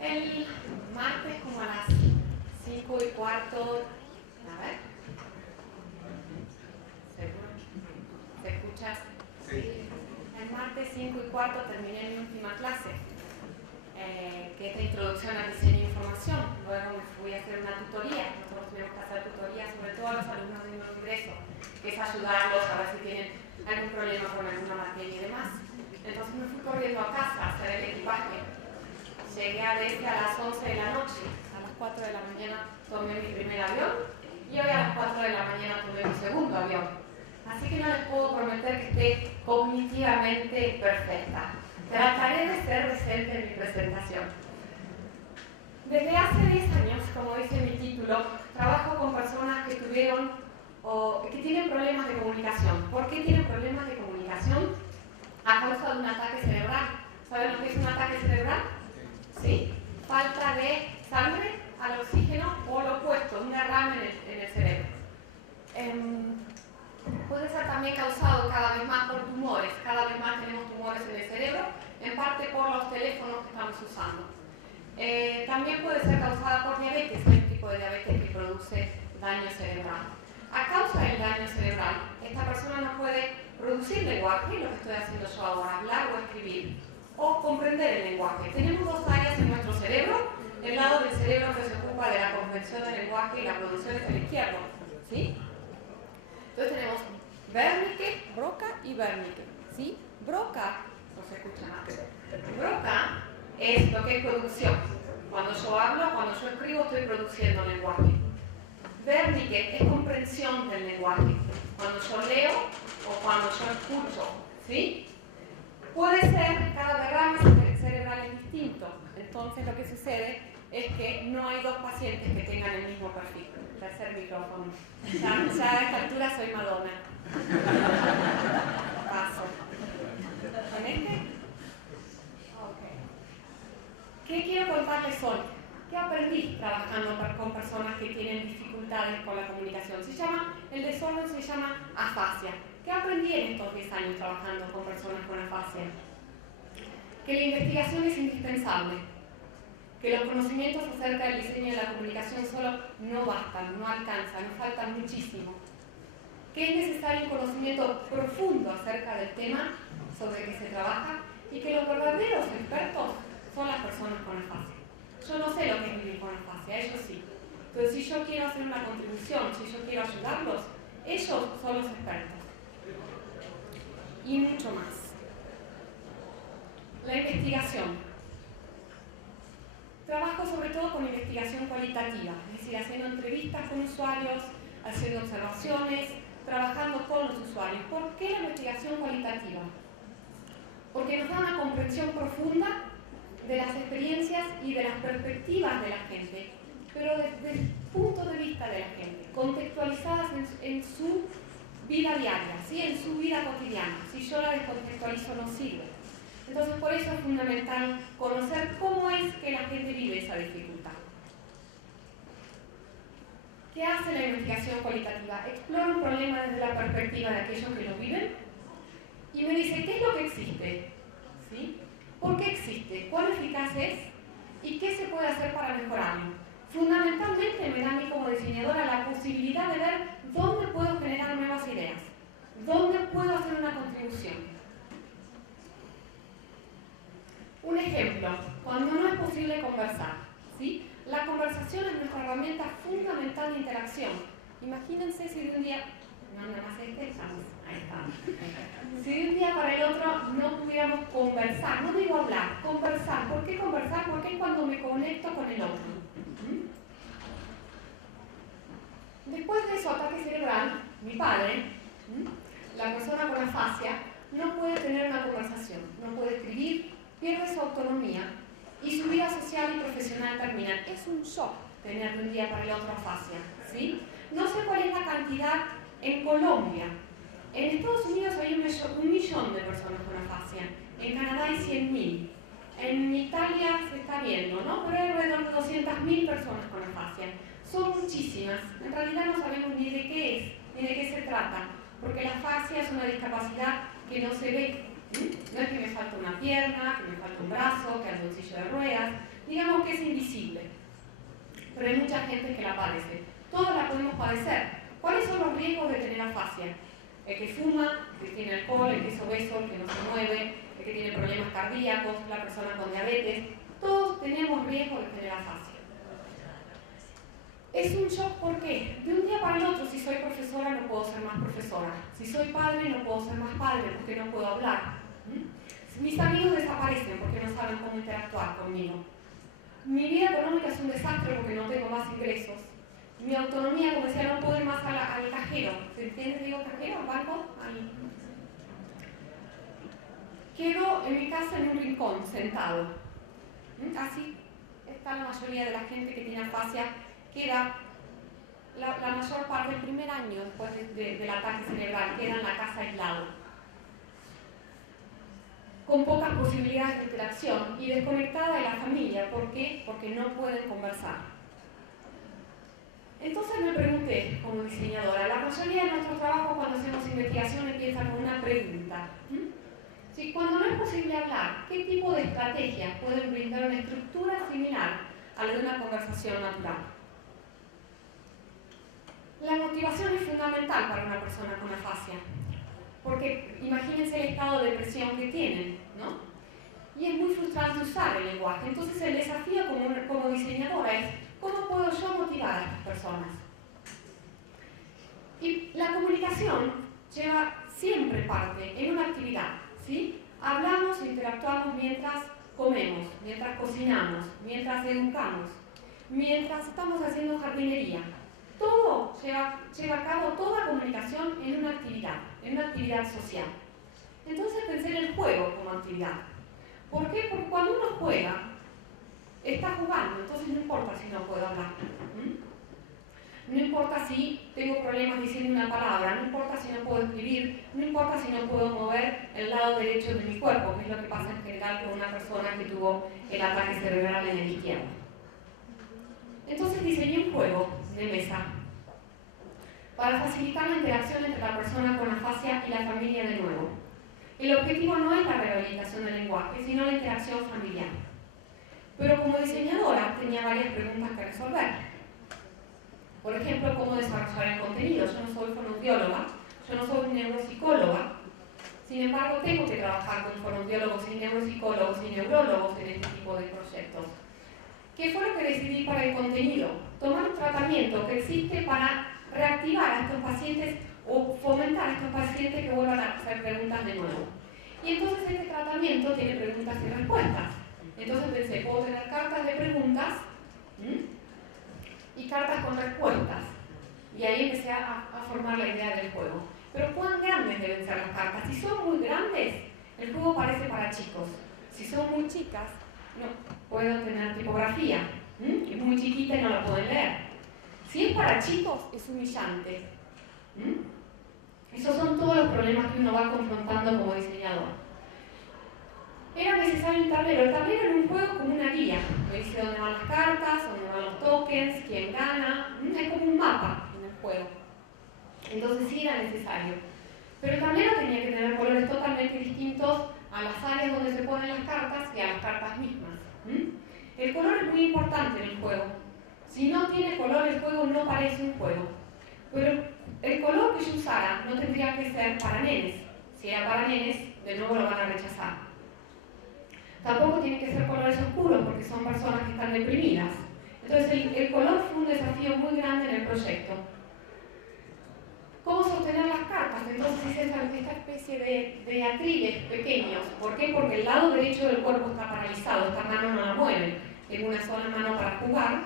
El martes como a las 5:15, a ver, ¿seguro? ¿Se escucha? Sí. El martes 5:15 terminé mi última clase, que es de introducción al diseño de información. Luego me fui a hacer una tutoría. Nosotros tenemos que hacer tutoría sobre todo a los alumnos de nuevo ingreso, que es ayudarlos a ver si tienen algún problema con alguna materia y demás. Entonces me fui corriendo a casa a hacer el equipaje. Llegué a Desi a las 11 de la noche. A las 4 de la mañana tomé mi primer avión y hoy a las 4 de la mañana tomé mi segundo avión. Así que no les puedo prometer que esté cognitivamente perfecta. Trataré de ser decente en mi presentación. Desde hace 10 años, como dice mi título, trabajo con personas que tuvieron o que tienen problemas de comunicación. ¿Por qué tienen problemas de comunicación? A causa de un ataque cerebral. ¿Saben lo que es un ataque cerebral? ¿Sí? Falta de sangre al oxígeno o lo opuesto, un derrame en el cerebro. Puede ser también causado cada vez más por tumores. Cada vez más tenemos tumores en el cerebro, en parte por los teléfonos que estamos usando. También puede ser causada por diabetes, hay un tipo de diabetes que produce daño cerebral. A causa del daño cerebral, esta persona no puede producir lenguaje, lo que estoy haciendo yo ahora, hablar o escribir, o comprender el lenguaje. Tenemos dos áreas en nuestro cerebro. El lado del cerebro que se ocupa de la comprensión del lenguaje y la producción es el izquierdo, ¿sí? Entonces tenemos Wernicke, Broca y Wernicke, ¿sí? Broca, no se escucha nada. Broca es lo que es producción. Cuando yo hablo, cuando yo escribo, estoy produciendo lenguaje. Wernicke es comprensión del lenguaje. Cuando yo leo o cuando yo escucho, ¿sí? Puede ser, cada derrame cerebral es distinto. Entonces lo que sucede es que no hay dos pacientes que tengan el mismo perfil. Tercer micrófono. Ya a esta altura soy Madonna. Paso. ¿Con este? Ok. ¿Qué quiero contarles hoy? ¿Qué aprendí trabajando con personas que tienen dificultades con la comunicación? El desorden se llama afasia. ¿Qué aprendí en estos 10 años trabajando con personas con afasia? Que la investigación es indispensable, que los conocimientos acerca del diseño de la comunicación solo no bastan, no alcanzan, nos faltan muchísimo, que es necesario un conocimiento profundo acerca del tema sobre el que se trabaja y que los verdaderos expertos son las personas con afasia. Yo no sé lo que es vivir con afasia, ellos sí. Pero si yo quiero hacer una contribución, si yo quiero ayudarlos, ellos son los expertos. Y mucho más. La investigación. Trabajo sobre todo con investigación cualitativa, es decir, haciendo entrevistas con usuarios, haciendo observaciones, trabajando con los usuarios. ¿Por qué la investigación cualitativa? Porque nos da una comprensión profunda de las experiencias y de las perspectivas de la gente, pero desde el punto de vista de la gente, contextualizadas en su vida diaria, ¿sí? En su vida cotidiana. Si yo la descontextualizo no sirve. Entonces por eso es fundamental conocer cómo es que la gente vive esa dificultad. ¿Qué hace la investigación cualitativa? Explora un problema desde la perspectiva de aquellos que lo viven y me dice, ¿qué es lo que existe? ¿Sí? ¿Por qué existe? ¿Cuán eficaz es? ¿Y qué se puede hacer para mejorarlo? Fundamentalmente me da a mí como diseñadora la posibilidad de ver dónde puedo generar nuevas ideas, dónde puedo hacer una contribución. Un ejemplo, cuando no es posible conversar, ¿sí? La conversación es nuestra herramienta fundamental de interacción. Imagínense si de un día, no, nada más ahí está. Si de un día para el otro no pudiéramos conversar, no digo hablar, conversar. ¿Por qué conversar? Porque es cuando me conecto con el otro. Después de eso, ataque cerebral, mi padre, la persona con afasia, no puede tener una conversación, no puede escribir, pierde su autonomía y su vida social y profesional termina. Es un shock tener de un día para el otro afasia, ¿sí? No sé cuál es la cantidad en Colombia. En Estados Unidos hay 1 millón de personas con afasia, en Canadá hay 100.000. En Italia se está viendo, ¿no? Pero hay alrededor de 200.000 personas con afasia. Son muchísimas. En realidad no sabemos ni de qué es, ni de qué se trata, porque la afasia es una discapacidad que no se ve. No es que me falta una pierna, que me falta un brazo, que ando en silla de ruedas. Digamos que es invisible. Pero hay mucha gente que la padece. Todos la podemos padecer. ¿Cuáles son los riesgos de tener afasia? El que fuma, el que tiene alcohol, el que es obeso, el que no se mueve, el que tiene problemas cardíacos, la persona con diabetes. Todos tenemos riesgo de tener afasia. Es un shock, ¿por qué? De un día para el otro, si soy profesora no puedo ser más profesora. Si soy padre no puedo ser más padre porque no puedo hablar. Mis amigos desaparecen porque no saben cómo interactuar conmigo. Mi vida económica es un desastre porque no tengo más ingresos. Mi autonomía, como decía, no puedo ir más al cajero. ¿Se entiende? Digo cajero, al banco. Quedo en mi casa en un rincón, sentado. Así está la mayoría de la gente que tiene afasia. Queda la mayor parte del primer año después del ataque cerebral, queda en la casa aislado, con pocas posibilidades de interacción y desconectada de la familia. ¿Por qué? Porque no pueden conversar. Entonces me pregunté, como diseñadora, la mayoría de nuestros trabajos cuando hacemos investigación empieza con una pregunta. Si cuando no es posible hablar, ¿qué tipo de estrategias pueden brindar una estructura similar a la de una conversación natural? La motivación es fundamental para una persona con afasia, porque imagínense el estado de depresión que tienen, ¿no? Y es muy frustrante usar el lenguaje. Entonces el desafío como diseñadora es, ¿cómo puedo yo motivar a estas personas? Y la comunicación lleva siempre parte en una actividad, ¿sí? Hablamos e interactuamos mientras comemos, mientras cocinamos, mientras educamos, mientras estamos haciendo jardinería. Todo lleva a cabo toda comunicación en una actividad social. Entonces pensé en el juego como actividad. ¿Por qué? Porque cuando uno juega, está jugando, entonces no importa si no puedo hablar. No importa si tengo problemas diciendo una palabra, no importa si no puedo escribir, no importa si no puedo mover el lado derecho de mi cuerpo, que es lo que pasa en general con una persona que tuvo el ataque cerebral en el izquierdo. Entonces diseñé un juego de mesa para facilitar la interacción entre la persona con afasia y la familia de nuevo. El objetivo no es la rehabilitación del lenguaje, sino la interacción familiar. Pero como diseñadora tenía varias preguntas que resolver. Por ejemplo, cómo desarrollar el contenido. Yo no soy fonoaudióloga, yo no soy neuropsicóloga. Sin embargo, tengo que trabajar con fonoaudiólogos y neuropsicólogos y neurólogos en este tipo de proyectos. ¿Qué fue lo que decidí para el contenido? Tomar un tratamiento que existe para reactivar a estos pacientes o fomentar a estos pacientes que vuelvan a hacer preguntas de nuevo. Y entonces este tratamiento tiene preguntas y respuestas. Entonces pensé, puedo tener cartas de preguntas y cartas con respuestas. Y ahí empecé a formar la idea del juego. Pero ¿cuán grandes deben ser las cartas? Si son muy grandes, el juego parece para chicos. Si son muy chicas, no puedo tener tipografía. Es muy chiquita y no la pueden leer. Si es para chicos, es humillante. Esos son todos los problemas que uno va confrontando como diseñador. Era necesario un tablero. El tablero era un juego como una guía. Me dice dónde van las cartas, dónde van los tokens, quién gana. Es como un mapa en el juego. Entonces sí era necesario. Pero el tablero tenía que tener colores totalmente distintos a las áreas donde se ponen las cartas y a las cartas mismas. El color es muy importante en el juego. Si no tiene color, el juego no parece un juego. Pero el color que yo usara no tendría que ser para nenes. Si era para nenes, de nuevo lo van a rechazar. Tampoco tiene que ser colores oscuros porque son personas que están deprimidas. Entonces el color fue un desafío muy grande en el proyecto. ¿Cómo sostener las cartas? Entonces hice esta especie de atriles pequeños. ¿Por qué? Porque el lado derecho del cuerpo está paralizado, esta mano no la mueven. Tengo una sola mano para jugar,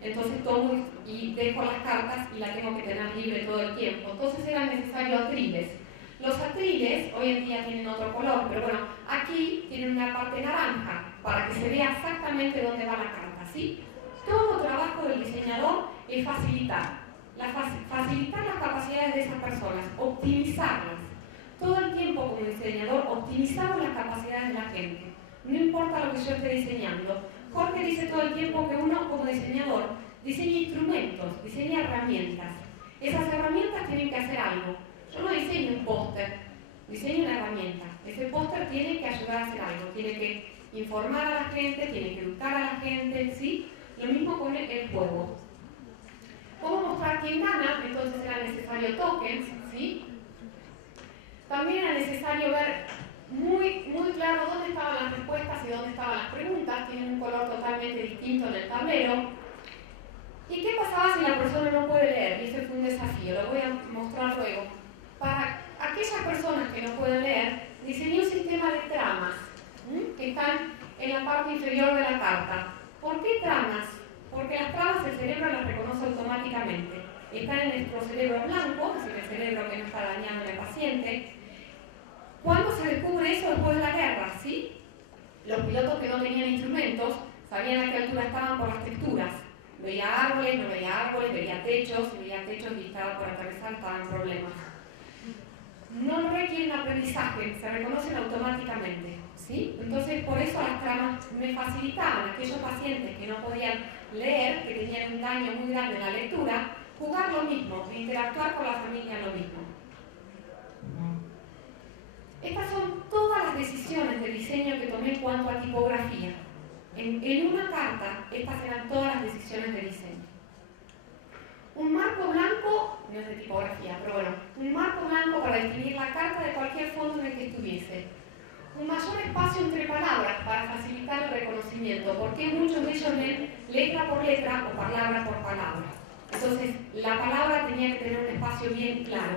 entonces tomo y dejo las cartas y la tengo que tener libre todo el tiempo. Entonces eran necesarios atriles. Los atriles hoy en día tienen otro color, pero bueno, aquí tienen una parte naranja para que se vea exactamente dónde va la carta, ¿sí? Todo trabajo del diseñador es facilitar las capacidades de esas personas, optimizarlas. Todo el tiempo como diseñador optimizamos las capacidades de la gente. No importa lo que yo esté diseñando. Jorge dice todo el tiempo que uno como diseñador diseña instrumentos, diseña herramientas. Esas herramientas tienen que hacer algo. Yo no diseño un póster, diseño una herramienta. Ese póster tiene que ayudar a hacer algo, tiene que informar a la gente, tiene que educar a la gente, ¿sí? Lo mismo con el juego. ¿Cómo mostrar quién gana? Entonces era necesario tokens, ¿sí? También era necesario ver muy claro dónde estaban las respuestas y dónde estaban las preguntas. Tienen un color totalmente distinto en el tablero. ¿Y qué pasaba si la persona no puede leer? Y ese fue un desafío, lo voy a mostrar luego. Para aquellas personas que no pueden leer, diseñé un sistema de tramas que están en la parte inferior de la carta. ¿Por qué tramas? Porque las tramas el cerebro las reconoce automáticamente. Están en nuestro cerebro blanco, es decir, el cerebro que no está dañando en el paciente. ¿Cuándo se descubre eso? Después de la guerra, ¿sí? Los pilotos que no tenían instrumentos sabían a qué altura estaban por las texturas. Veía árboles, no veía árboles, veía techos, si veía techos y estaba por aterrizar, estaban en problemas. No requieren aprendizaje, se reconocen automáticamente, ¿sí? Entonces, por eso las tramas me facilitaban a aquellos pacientes que no podían leer, que tenían un daño muy grande en la lectura, jugar lo mismo, interactuar con la familia lo mismo. Estas son todas las decisiones de diseño que tomé en cuanto a tipografía. En una carta, estas eran todas las decisiones de diseño. Un marco blanco, no es de tipografía, pero bueno, un marco blanco para distinguir la carta de cualquier fondo en el que estuviese. Un mayor espacio entre palabras para facilitar el reconocimiento, porque muchos de ellos leen letra por letra o palabra por palabra. Entonces, la palabra tenía que tener un espacio bien claro.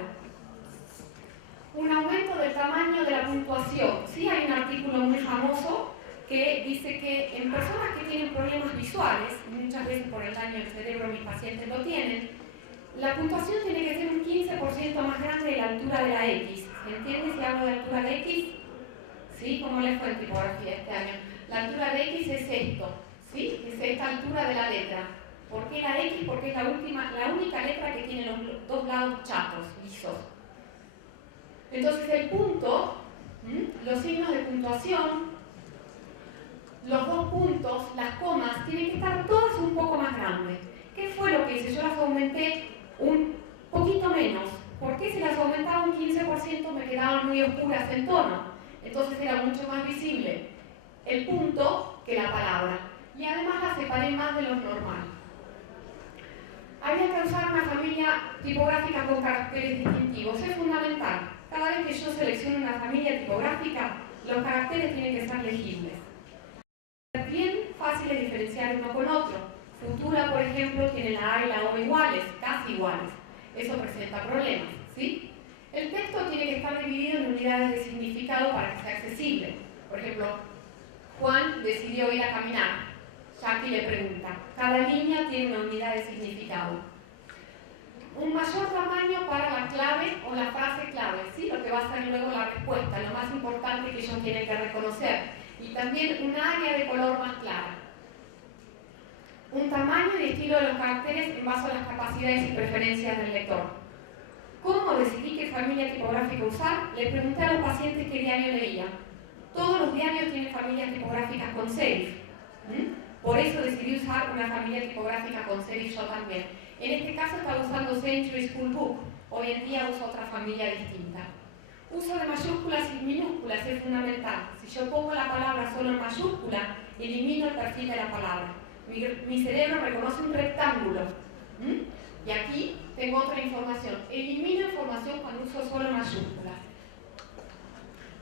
Un aumento del tamaño de la puntuación. Sí, hay un artículo muy famoso que dice que en personas que tienen problemas visuales, muchas veces por el daño del cerebro mis pacientes lo tienen, la puntuación tiene que ser un 15% más grande de la altura de la X. ¿Entiendes si hablo de altura de X? ¿Sí? ¿Cómo les fue en tipografía este año? La altura de X es esto, ¿sí? Es esta altura de la letra. ¿Por qué la X? Porque es la única letra que tiene los dos lados chatos, lisos. Entonces el punto, los signos de puntuación, los dos puntos, las comas, tienen que estar todas un poco más grandes. ¿Qué fue lo que hice? Yo las aumenté un poquito menos. ¿Por qué si las aumentaba un 15% me quedaban muy oscuras en tono? Entonces era mucho más visible el punto que la palabra. Y además las separé más de lo normal. Había que usar una familia tipográfica con caracteres distintivos. Es fundamental. Cada vez que yo selecciono una familia tipográfica, los caracteres tienen que ser legibles. Es bien fácil de diferenciar uno con otro. Futura, por ejemplo, tiene la A y la O iguales, casi iguales. Eso presenta problemas, ¿sí? El texto tiene que estar dividido en unidades de significado para que sea accesible. Por ejemplo, Juan decidió ir a caminar. Jackie le pregunta. Cada línea tiene una unidad de significado. Un mayor tamaño para la clave o la frase clave, ¿sí? Lo que va a ser luego la respuesta, lo más importante que ellos tienen que reconocer. Y también un área de color más clara. Un tamaño y estilo de los caracteres en base a las capacidades y preferencias del lector. ¿Cómo decidí qué familia tipográfica usar? Le pregunté a los pacientes qué diario leían. Todos los diarios tienen familias tipográficas con serif. Por eso decidí usar una familia tipográfica con serif yo también. En este caso estaba usando Century School Book. Hoy en día uso otra familia distinta. Uso de mayúsculas y minúsculas es fundamental. Si yo pongo la palabra solo en mayúscula, elimino el perfil de la palabra. Mi cerebro reconoce un rectángulo. Y aquí tengo otra información. Elimino información cuando uso solo mayúsculas.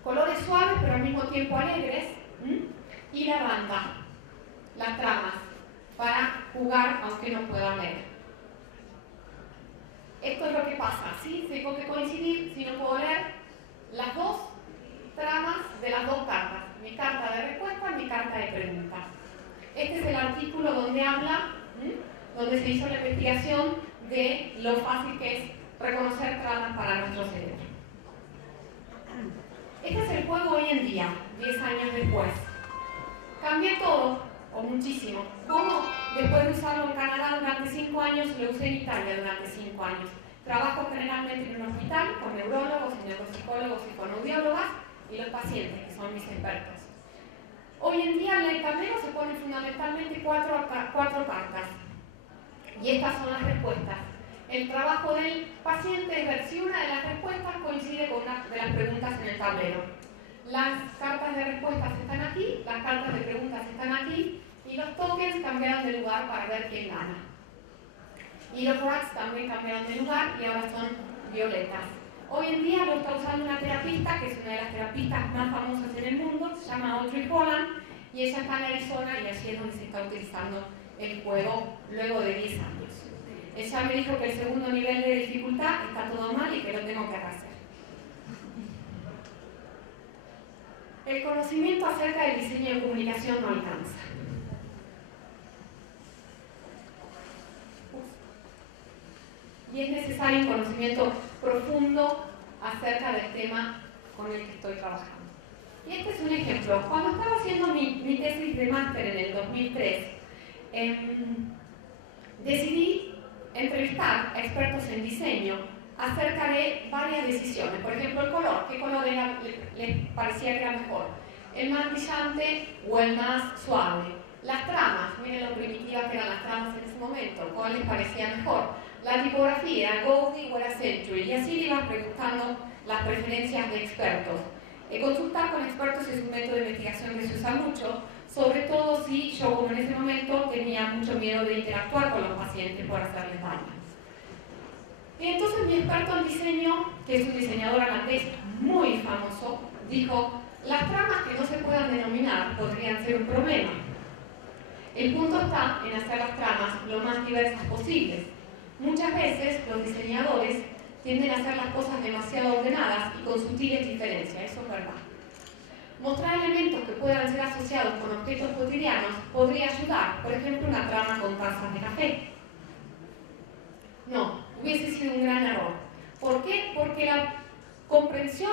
Colores suaves pero al mismo tiempo alegres. Y la banda, las tramas, para jugar aunque no puedan leer. Esto es lo que pasa, ¿sí? Tengo que coincidir, si no puedo leer, las dos tramas de las dos cartas. Mi carta de respuesta y mi carta de pregunta. Este es el artículo donde habla, donde se hizo la investigación de lo fácil que es reconocer tramas para nuestro cerebro. Este es el juego hoy en día, 10 años después. Cambié todo, o muchísimo. ¿Cómo? Después de usarlo en Canadá durante 5 años, lo usé en Italia durante 5 años. Trabajo generalmente en un hospital con neurólogos, neuropsicólogos y con audiólogas y los pacientes, que son mis expertos. Hoy en día en el tablero se ponen fundamentalmente cuatro cartas. Y estas son las respuestas. El trabajo del paciente es ver si una de las respuestas coincide con una de las preguntas en el tablero. Las cartas de respuestas están aquí, las cartas de preguntas están aquí, y los tokens cambiaron de lugar para ver quién gana. Y los racks también cambiaron de lugar y ahora son violetas. Hoy en día lo está usando una terapista, que es una de las terapistas más famosas en el mundo, se llama Audrey Holland, y ella está en Arizona y allí es donde se está utilizando el juego luego de 10 años. Ella me dijo que el segundo nivel de dificultad está todo mal y que lo tengo que hacer. El conocimiento acerca del diseño de comunicación no alcanza. Y es necesario un conocimiento profundo acerca del tema con el que estoy trabajando. Y este es un ejemplo. Cuando estaba haciendo mi tesis de máster en el 2003, decidí entrevistar a expertos en diseño acerca de varias decisiones. Por ejemplo, el color. ¿Qué color les parecía que era mejor? ¿El más brillante o el más suave? Las tramas. Miren lo primitivas que eran las tramas en ese momento. ¿Cuál les parecía mejor? La tipografía, ¿era Gaudí o era Century? Y así le iban preguntando las preferencias de expertos. Consultar con expertos es un método de investigación que se usa mucho, sobre todo si yo, como en ese momento, tenía mucho miedo de interactuar con los pacientes por hacerles daño. Y entonces mi experto en diseño, que es un diseñador holandés muy famoso, dijo: las tramas que no se puedan denominar podrían ser un problema. El punto está en hacer las tramas lo más diversas posibles. Muchas veces los diseñadores tienden a hacer las cosas demasiado ordenadas y con sutiles diferencias, eso es verdad. Mostrar elementos que puedan ser asociados con objetos cotidianos podría ayudar, por ejemplo, una trama con tazas de café. No, hubiese sido un gran error. ¿Por qué? Porque la comprensión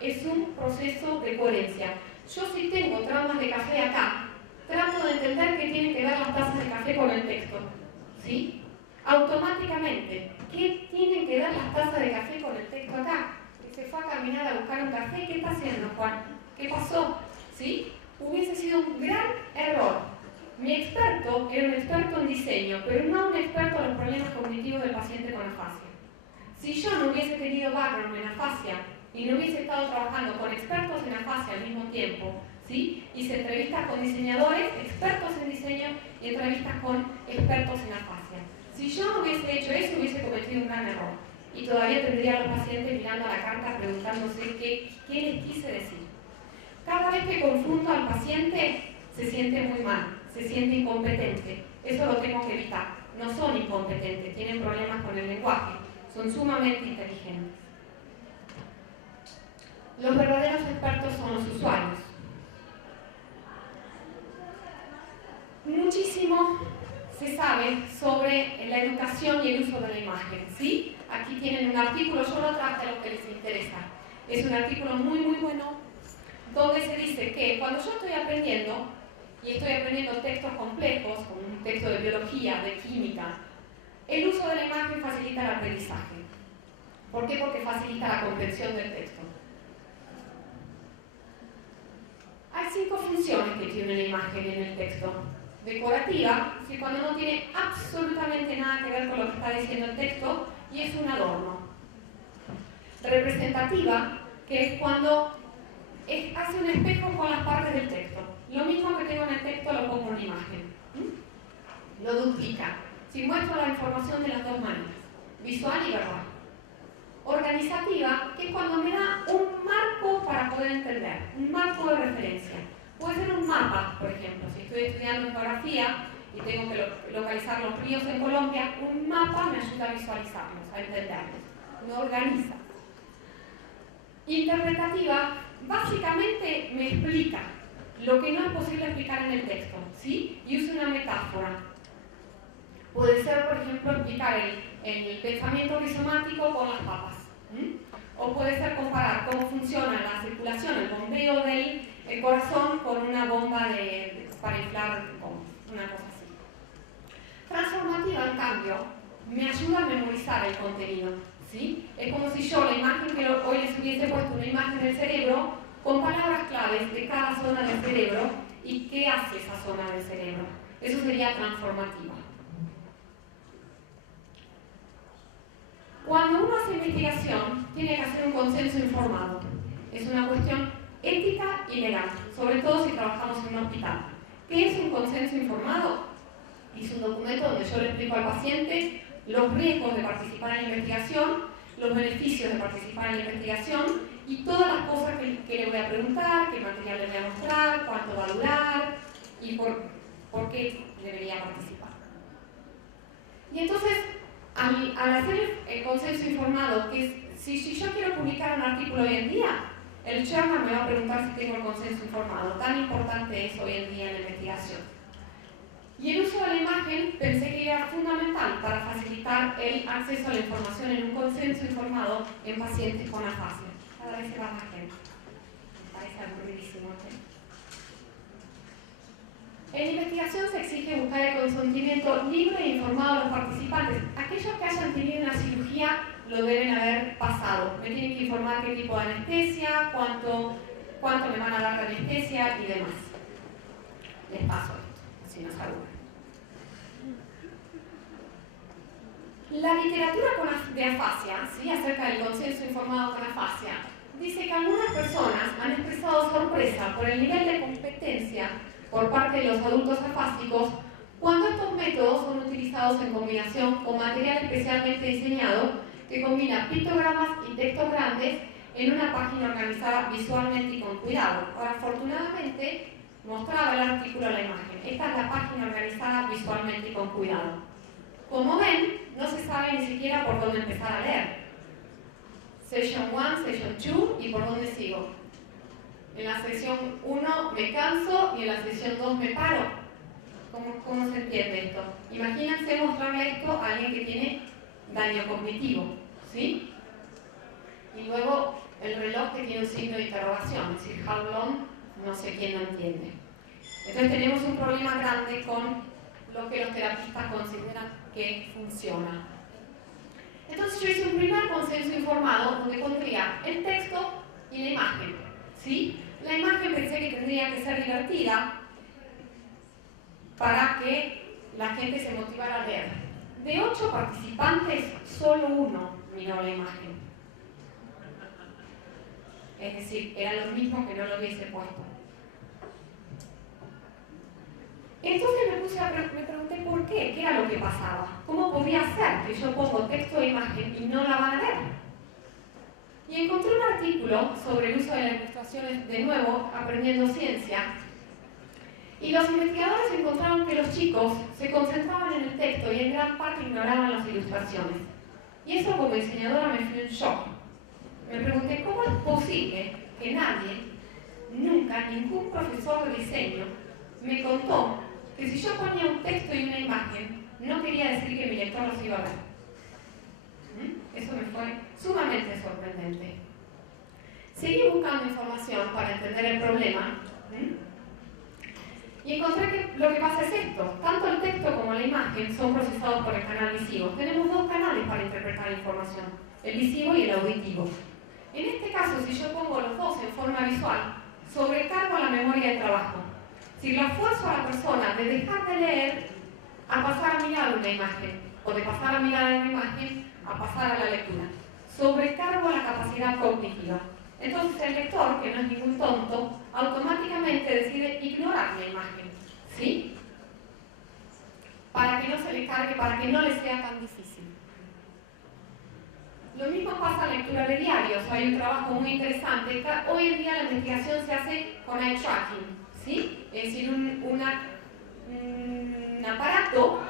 es un proceso de coherencia. Yo, si tengo tramas de café acá, trato de entender qué tienen que ver las tazas de café con el texto. ¿Sí? Automáticamente, ¿qué tienen que ver las tazas de café con el texto acá? Que se fue a caminar a buscar un café, ¿qué está haciendo, Juan? ¿Qué pasó? ¿Sí? Hubiese sido un gran error. Mi experto era un experto en diseño, pero no un experto en los problemas cognitivos del paciente con afasia. Si yo no hubiese tenido background en afasia y no hubiese estado trabajando con expertos en afasia al mismo tiempo, ¿sí? Hice entrevistas con diseñadores, expertos en diseño y entrevistas con expertos en afasia. Si yo no hubiese hecho eso, hubiese cometido un gran error. Y todavía tendría a los pacientes mirando a la carta preguntándose qué les quise decir. Cada vez que confundo al paciente, se siente muy mal, se siente incompetente. Eso lo tengo que evitar. No son incompetentes, tienen problemas con el lenguaje, son sumamente inteligentes. Los verdaderos expertos son los usuarios. Muchísimo se sabe sobre la educación y el uso de la imagen, ¿sí? Aquí tienen un artículo, yo lo traje a lo que les interesa. Es un artículo muy, muy bueno, donde se dice que cuando yo estoy aprendiendo, y estoy aprendiendo textos complejos, como un texto de biología, de química, el uso de la imagen facilita el aprendizaje. ¿Por qué? Porque facilita la comprensión del texto. Hay 5 funciones que tiene la imagen en el texto. Decorativa, si cuando no tiene absolutamente nada que ver con lo que está diciendo el texto y es un adorno. Representativa, que es cuando hace un espejo con las partes del texto. Lo mismo que tengo en el texto lo pongo en una imagen. Lo duplica. Si muestro la información de las dos maneras, visual y verbal. Organizativa, que es cuando me da un marco para poder entender, un marco de referencia. Puede ser un mapa, por ejemplo, si estoy estudiando geografía y tengo que localizar los ríos en Colombia, un mapa me ayuda a visualizarlos, a entenderlos, me organiza. Interpretativa, básicamente me explica lo que no es posible explicar en el texto, ¿sí? Y usa una metáfora. Puede ser, por ejemplo, explicar el pensamiento rizomático con las papas. O puede ser comparar cómo funciona la circulación, el bombeo del corazón con una bomba para inflar una cosa así. Transformativa, en cambio, me ayuda a memorizar el contenido, ¿sí? Es como si yo, la imagen que hoy les hubiese puesto una imagen del cerebro con palabras claves de cada zona del cerebro y qué hace esa zona del cerebro. Eso sería transformativa. Cuando uno hace investigación, tiene que hacer un consenso informado. Es una cuestión ética y legal, sobre todo si trabajamos en un hospital. ¿Qué es un consenso informado? Es un documento donde yo le explico al paciente los riesgos de participar en la investigación, los beneficios de participar en la investigación y todas las cosas que le voy a preguntar, qué material le voy a mostrar, cuánto va a durar y por qué debería participar. Y entonces, al hacer el consenso informado, que es, si yo quiero publicar un artículo hoy en día, el journal me va a preguntar si tengo el consenso informado. Tan importante es hoy en día en la investigación. Y el uso de la imagen pensé que era fundamental para facilitar el acceso a la información en un consenso informado en pacientes con afasia. Cada vez se va más gente. Me parece aburridísimo. En la investigación se exige buscar el consentimiento libre e informado de los participantes. Aquellos que hayan tenido una cirugía lo deben haber pasado. Me tienen que informar qué tipo de anestesia, cuánto me van a dar de anestesia y demás. Les paso esto, si no se aburren. La literatura de afasia, ¿sí?, acerca del consenso informado con afasia, dice que algunas personas han expresado sorpresa por el nivel de competencia por parte de los adultos afásicos cuando estos métodos son utilizados en combinación con material especialmente diseñado que combina pictogramas y textos grandes en una página organizada visualmente y con cuidado. Ahora, afortunadamente, mostraba el artículo a la imagen. Esta es la página organizada visualmente y con cuidado. Como ven, no se sabe ni siquiera por dónde empezar a leer. Session 1, Session 2 y por dónde sigo. En la sesión 1 me canso y en la sesión 2 me paro. ¿Cómo se entiende esto? Imagínense mostrarle esto a alguien que tiene daño cognitivo, ¿sí? Y luego el reloj que tiene un signo de interrogación, es decir, how long, no sé quién lo entiende. Entonces tenemos un problema grande con lo que los terapistas consideran que funciona. Entonces yo hice un primer consenso informado donde pondría el texto y la imagen, ¿sí? La imagen pensé que tendría que ser divertida para que la gente se motivara a leer. De 8 participantes, solo 1 miró la imagen. Es decir, era lo mismo que no lo hubiese puesto. Entonces me pregunté por qué, qué era lo que pasaba. ¿Cómo podía ser que yo pongo texto e imagen y no la van a ver? Y encontré un artículo sobre el uso de las ilustraciones, de nuevo, aprendiendo ciencia. Y los investigadores encontraron que los chicos se concentraban en el texto y en gran parte ignoraban las ilustraciones. Y eso como diseñadora me fue un shock. Me pregunté, ¿cómo es posible que nadie, nunca, ningún profesor de diseño, me contó que si yo ponía un texto y una imagen, no quería decir que mi lector los iba a ver? Eso me fue sumamente sorprendente. Seguí buscando información para entender el problema y encontré que lo que pasa es esto. Tanto el texto como la imagen son procesados por el canal visivo. Tenemos 2 canales para interpretar la información, el visivo y el auditivo. En este caso, si yo pongo los 2 en forma visual, sobrecargo la memoria de trabajo. Si lo esfuerzo a la persona de dejar de leer a pasar a mirar una imagen, o de pasar a mirar una imagen a pasar a la lectura, sobrecargo la capacidad cognitiva. Entonces el lector, que no es ningún tonto, automáticamente decide ignorar la imagen, ¿sí? Para que no se le cargue, para que no le sea tan difícil. Lo mismo pasa en lectura de diarios. Hay un trabajo muy interesante. Hoy en día la investigación se hace con eye tracking, ¿sí? Es decir, un aparato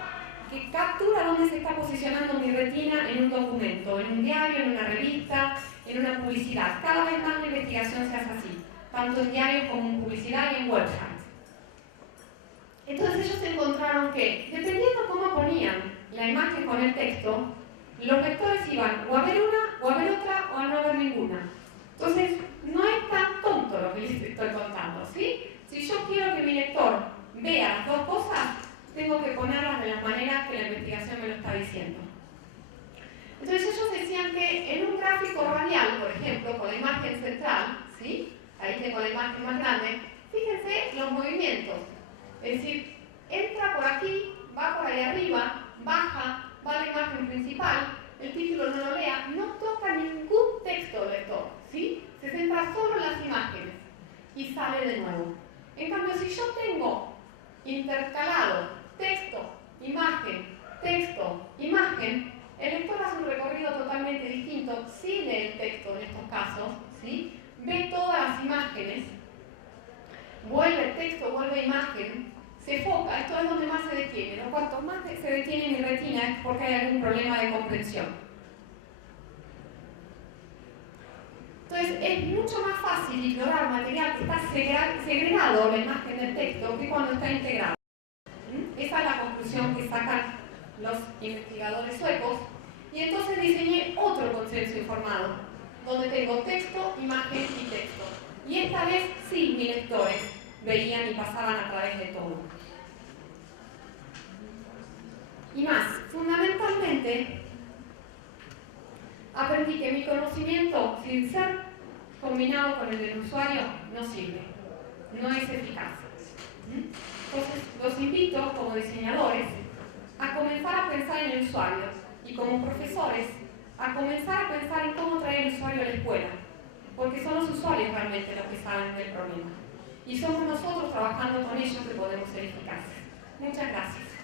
que captura dónde se está posicionando mi retina en un documento, en un diario, en una revista, en una publicidad. Cada vez más la investigación se hace así, tanto en diarios como en publicidad y en websites. Entonces ellos encontraron que, dependiendo cómo ponían la imagen con el texto, los lectores iban o a ver una, o a ver otra, o a no ver ninguna. Entonces, no es tan tonto lo que les estoy contando, ¿sí? Si yo quiero que mi lector vea las 2 cosas, tengo que ponerlas de la manera que la investigación me lo está diciendo. Entonces ellos decían que en un gráfico radial, por ejemplo, con la imagen central, ¿sí? Ahí tengo la imagen más grande, fíjense los movimientos. Es decir, entra por aquí, va por ahí arriba, baja, va a la imagen principal, el título no lo lea, no toca ningún texto lector, ¿sí? Se centra solo en las imágenes. y sale de nuevo. En cambio, si yo tengo intercalado texto, imagen, el lector hace un recorrido totalmente distinto, sí lee el texto en estos casos, ¿sí? Ve todas las imágenes, vuelve el texto, vuelve imagen, se enfoca, esto es donde más se detiene, ¿no? Cuanto más se detiene en mi retina es porque hay algún problema de comprensión. Entonces es mucho más fácil ignorar material que está segregado la imagen del texto que cuando está integrado. Esa es la conclusión que sacan los investigadores suecos, y entonces diseñé otro consenso informado, donde tengo texto, imagen y texto. Y esta vez sí, mis lectores veían y pasaban a través de todo. Y más, fundamentalmente, aprendí que mi conocimiento, sin ser combinado con el del usuario, no sirve, no es eficaz. Entonces, los invito, como diseñadores, a comenzar a pensar en el usuario y como profesores, a comenzar a pensar en cómo traer el usuario a la escuela, porque son los usuarios realmente los que saben del problema. Y somos nosotros trabajando con ellos que podemos ser eficaces. Muchas gracias.